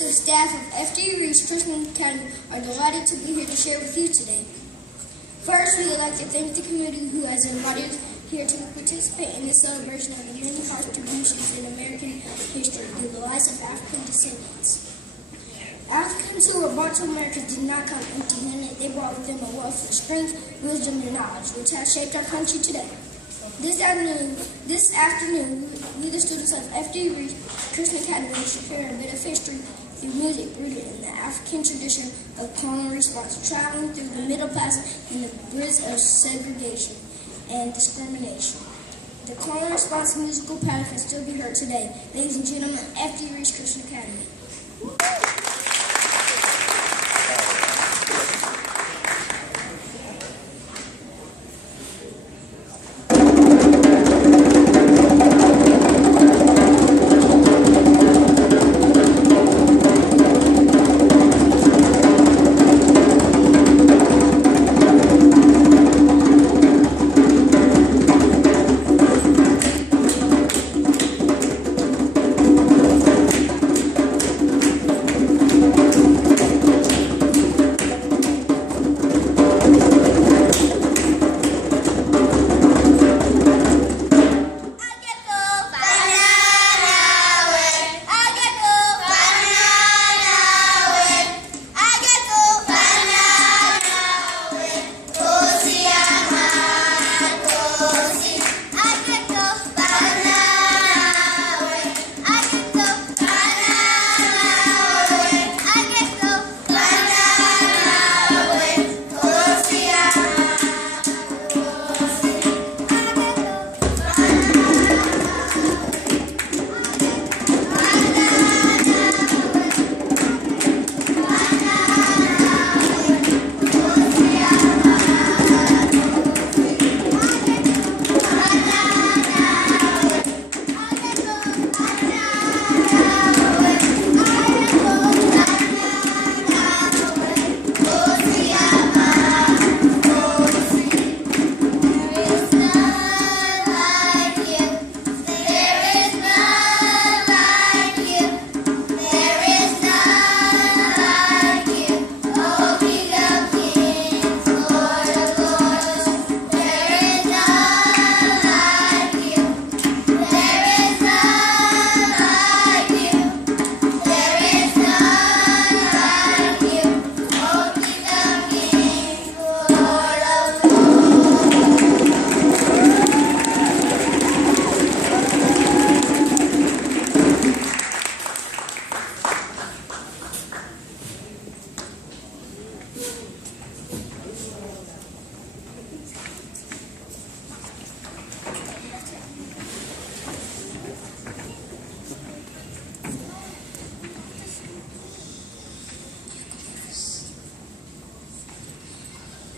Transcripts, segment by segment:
Members of staff of FD Reese Christian Academy are delighted to be here to share with you today. First, we would like to thank the committee who has invited us here to participate in the celebration of the many contributions in American history through the lives of African descendants. Africans who were brought to America did not come empty-handed. They brought with them a wealth of strength, wisdom, and knowledge, which has shaped our country today. This afternoon, we, the students of FD Reese Christian Academy, will share a bit of history through music rooted in the African tradition of call and response, traveling through the Middle Plaza in the bridge of segregation and discrimination. The call and response musical pattern can still be heard today. Ladies and gentlemen, FD Reese Christian Academy.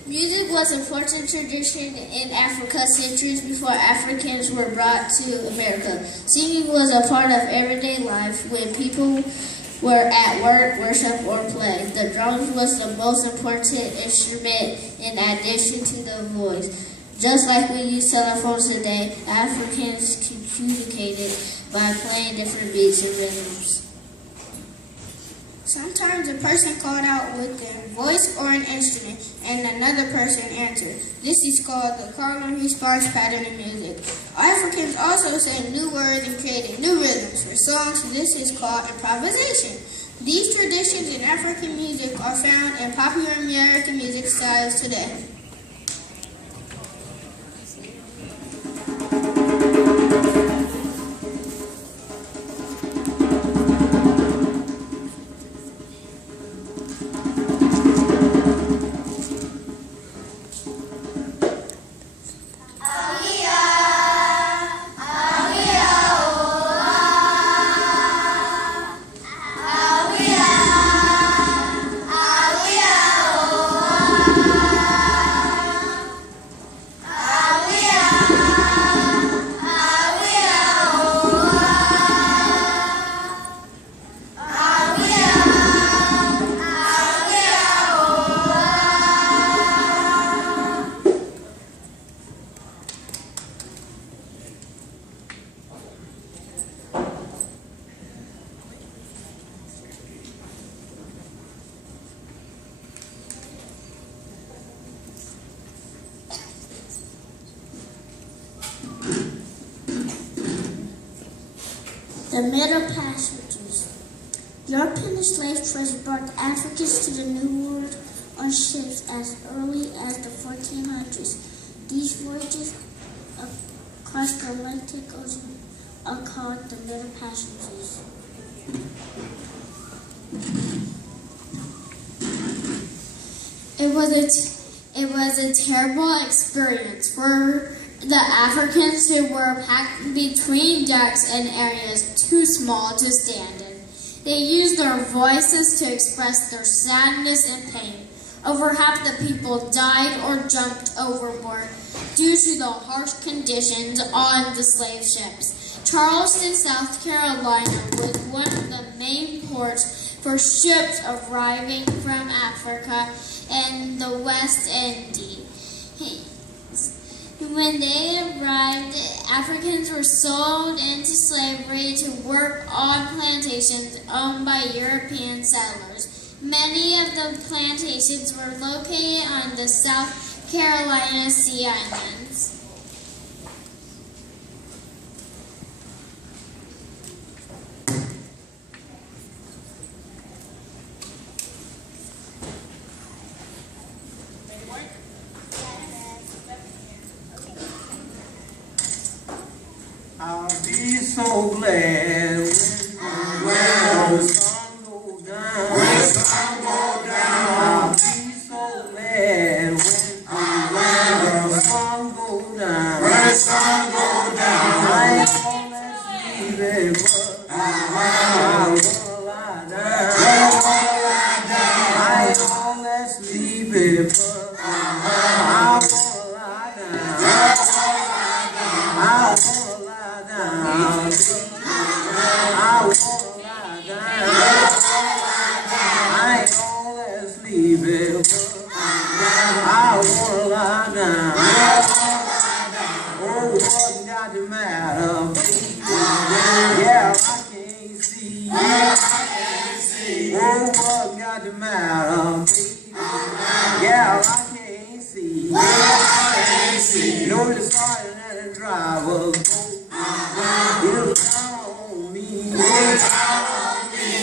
Music was an important tradition in Africa centuries before Africans were brought to America. Singing was a part of everyday life when people were at work, worship, or play. The drums was the most important instrument in addition to the voice. Just like we use telephones today, Africans communicated by playing different beats and rhythms. Sometimes a person called out with their voice or an instrument, and another person answered. This is called the call and response pattern in music. Africans also sang new words and created new rhythms for songs. This is called improvisation. These traditions in African music are found in popular American music styles today. The Middle Passages. European slave trade brought Africans to the New World on ships as early as the 1400s. These voyages across the Atlantic Ocean are called the Middle Passages. It was a terrible experience for the Africans who were packed between decks and areas too small to stand in. They used their voices to express their sadness and pain. Over half the people died or jumped overboard due to the harsh conditions on the slave ships. Charleston, South Carolina was one of the main ports for ships arriving from Africa and the West Indies. When they arrived, Africans were sold into slavery to work on plantations owned by European settlers. Many of the plantations were located on the South Carolina Sea Islands. I'll be so glad when the sun goes down. When the sun goes down. I'll be so glad when the sun goes down. When the sun goes down. I ain't gonna sleep, but I'm gonna lie down. I ain't gonna sleep, but I'm gonna lie down. I'm gonna lie down. I wanna lie down. I ain't gonna sleep, but I wanna lie down. Oh, what got the matter, baby? Yeah, I can't see. Oh, what got the matter, baby? Yeah, I can't see. Know the sergeant and the driver go. It'll down on me.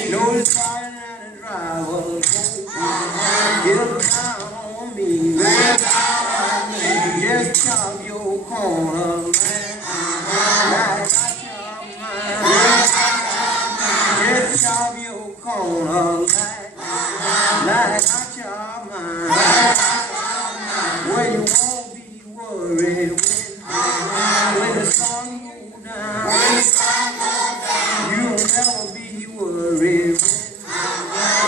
Know the sergeant and the driver go. It'll down on me. Just chop your corner, man. Like I chop mine. Just chop your corner, like I chop mine. Well, you won't be worried when the sun goes down. You'll never be worried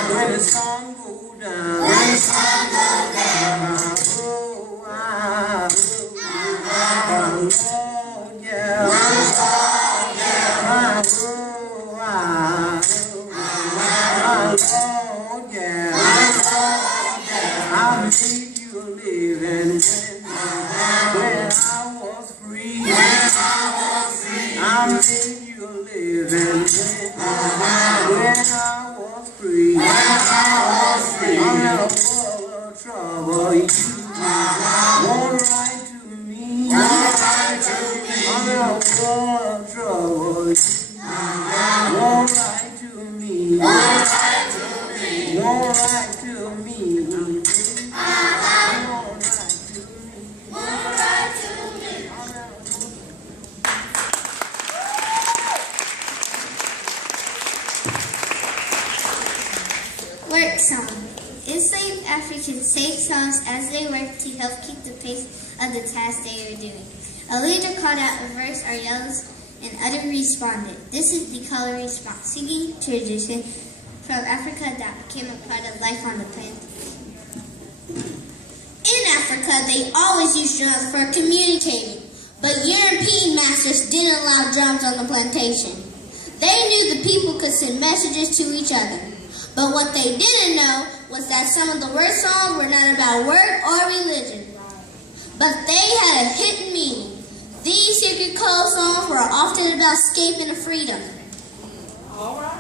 when the sun goes down. Lord, yeah. Lord, yeah. I made you live and when I was free. I made you live and when I was free. I'm in a world of trouble. You won't write to me. I'm in a world of trouble. You won't write to me. Won't write to me. Work song. Enslaved Africans sang songs as they worked to help keep the pace of the task they were doing. A leader called out a verse or yells, and others responded. This is the color response, singing tradition from Africa that became a part of life on the planet. In Africa, they always used drums for communicating, but European masters didn't allow drums on the plantation. They knew the people could send messages to each other, but what they didn't know was that some of the word songs were not about word or religion, but they had a hidden meaning. These secret code songs were often about escaping to freedom. All right.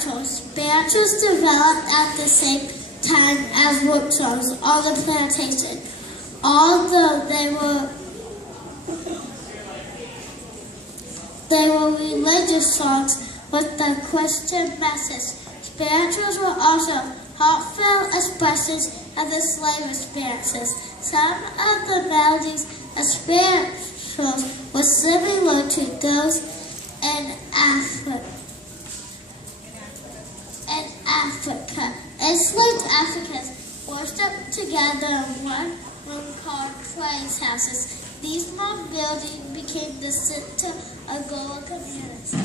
spirituals. Spirituals developed at the same time as work songs on the plantation. Although they were religious songs with the Christian message. Spirituals were also heartfelt expressions of the slave experiences. Some of the melodies of spirituals were similar to those in Africa. Enslaved Africans worshipped together in one room called praise houses. These small buildings became the center of global community.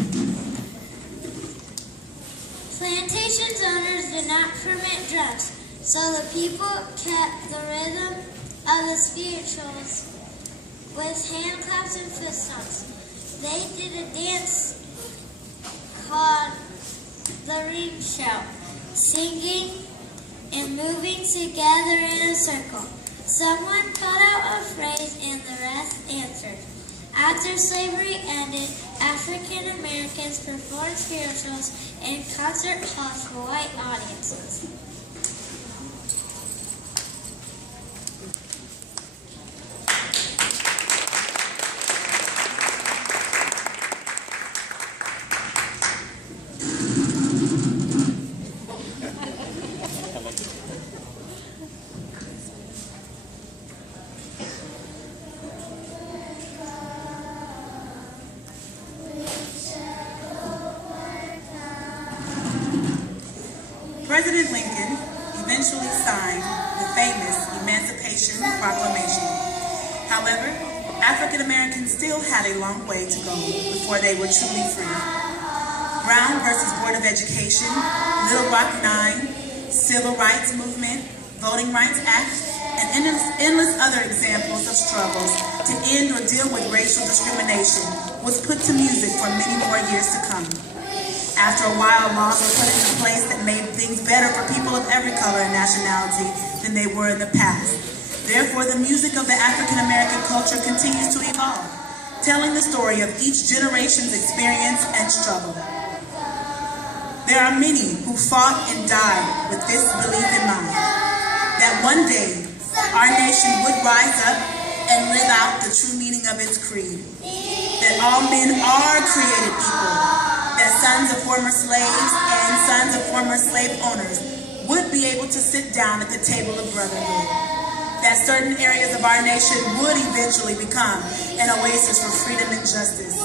Plantations owners did not permit drums, so the people kept the rhythm of the spirituals with hand claps and fist stomps. They did a dance called the ring shout, singing and moving together in a circle. Someone called out a phrase and the rest answered. After slavery ended, African Americans performed spirituals in concert halls for white audiences. President Lincoln eventually signed the famous Emancipation Proclamation. However, African Americans still had a long way to go before they were truly free. Brown versus Board of Education, Little Rock 9, Civil Rights Movement, Voting Rights Act, and endless other examples of struggles to end or deal with racial discrimination was put to music for many more years to come. After a while, laws were put into place that made things better for people of every color and nationality than they were in the past. Therefore, the music of the African American culture continues to evolve, telling the story of each generation's experience and struggle. There are many who fought and died with this belief in mind, that one day our nation would rise up and live out the true meaning of its creed, that all men are created equal, that sons of former slaves and sons of former slave owners would be able to sit down at the table of brotherhood, that certain areas of our nation would eventually become an oasis for freedom and justice,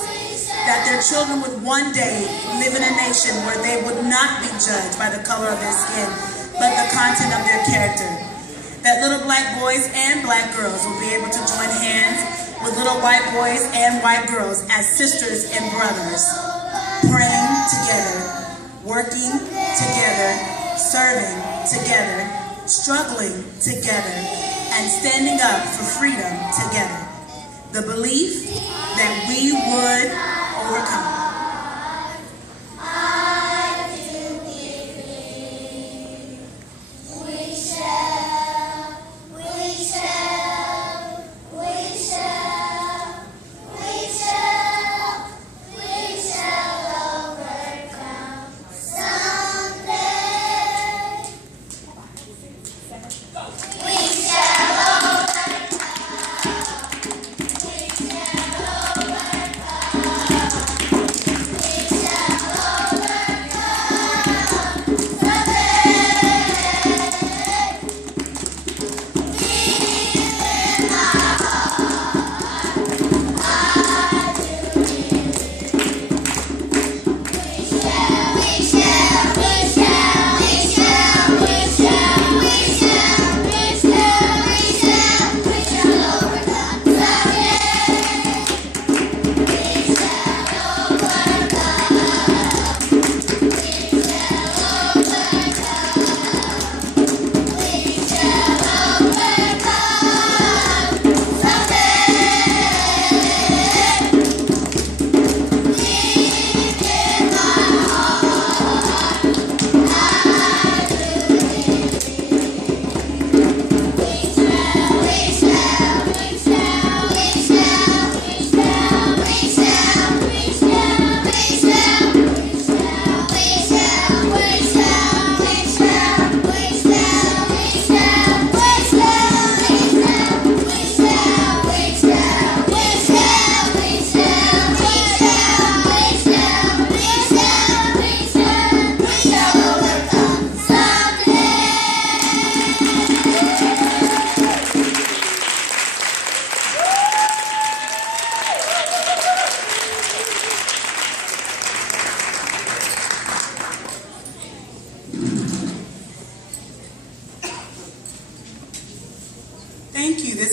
that their children would one day live in a nation where they would not be judged by the color of their skin, but the content of their character, that little black boys and black girls will be able to join hands with little white boys and white girls as sisters and brothers, praying together, working together, serving together, struggling together, and standing up for freedom together. The belief that we would overcome.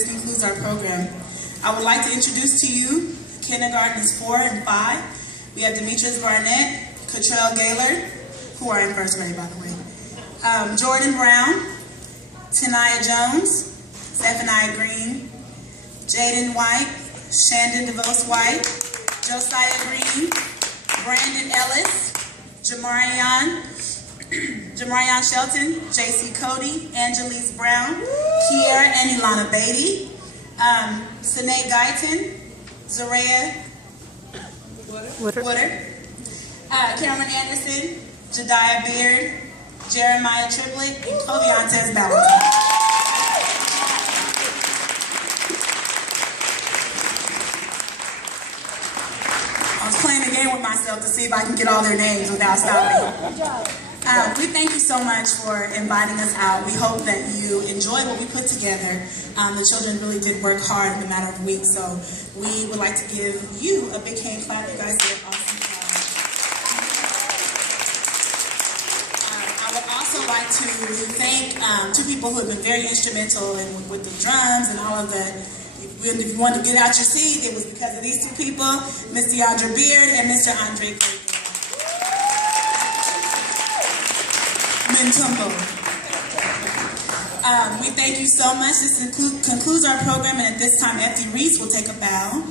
this concludes our program. I would like to introduce to you kindergartens 4 and 5. We have Demetrius Barnett, Cottrell Gaylor, who are in first grade, by the way. Jordan Brown, Tanaya Jones, Zephaniah Green, Jaden White, Shandon DeVos White, Josiah Green, Brandon Ellis, Jamarion Shelton, JC Cody, Angelise Brown, Kiera and Ilana Beatty, Sine Guyton, Zaria Woodard, Cameron Anderson, Jediah Beard, Jeremiah Triplett, and Coviantes Ballantyne. I was playing a game with myself to see if I can get all their names without stopping. We thank you so much for inviting us out. We hope that you enjoyed what we put together. The children really did work hard in a matter of weeks, so we would like to give you a big hand clap. You guys did an awesome job. I would also like to thank two people who have been very instrumental with the drums and all of the. If you wanted to get out your seat, it was because of these two people, Ms. Deandra Beard and Mr. Andre Mintumbo. We thank you so much. This concludes our program, and at this time, F.D. Reese will take a bow.